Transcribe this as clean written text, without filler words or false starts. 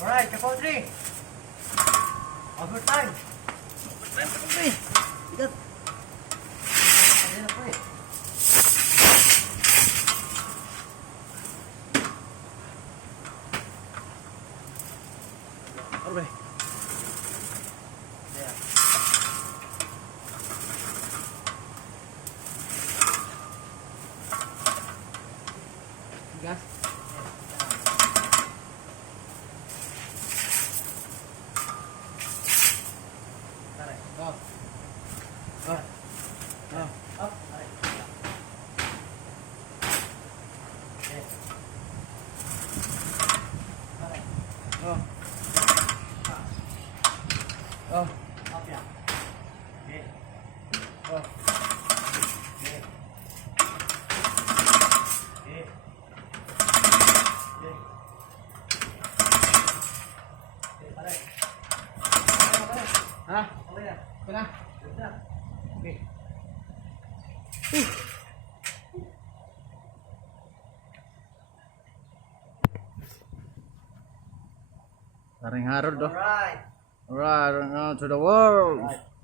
Alright, Kapodri. Overtime. Overtime, Kapodri. Bigat. Ano na po eh. Alright. Yeah. Gas. Alright. Oh. Oh. Oh. Up. Alright. Okay. Alright. Oh. Ah. Oh. Up yan. Okay. Oh. Okay. Okay. Okay. Okay, alright. Okay. Ha? Okay na. Ito na. Good na. Okay. Haring Harold, oh. Alright. Alright, to the world. Alright.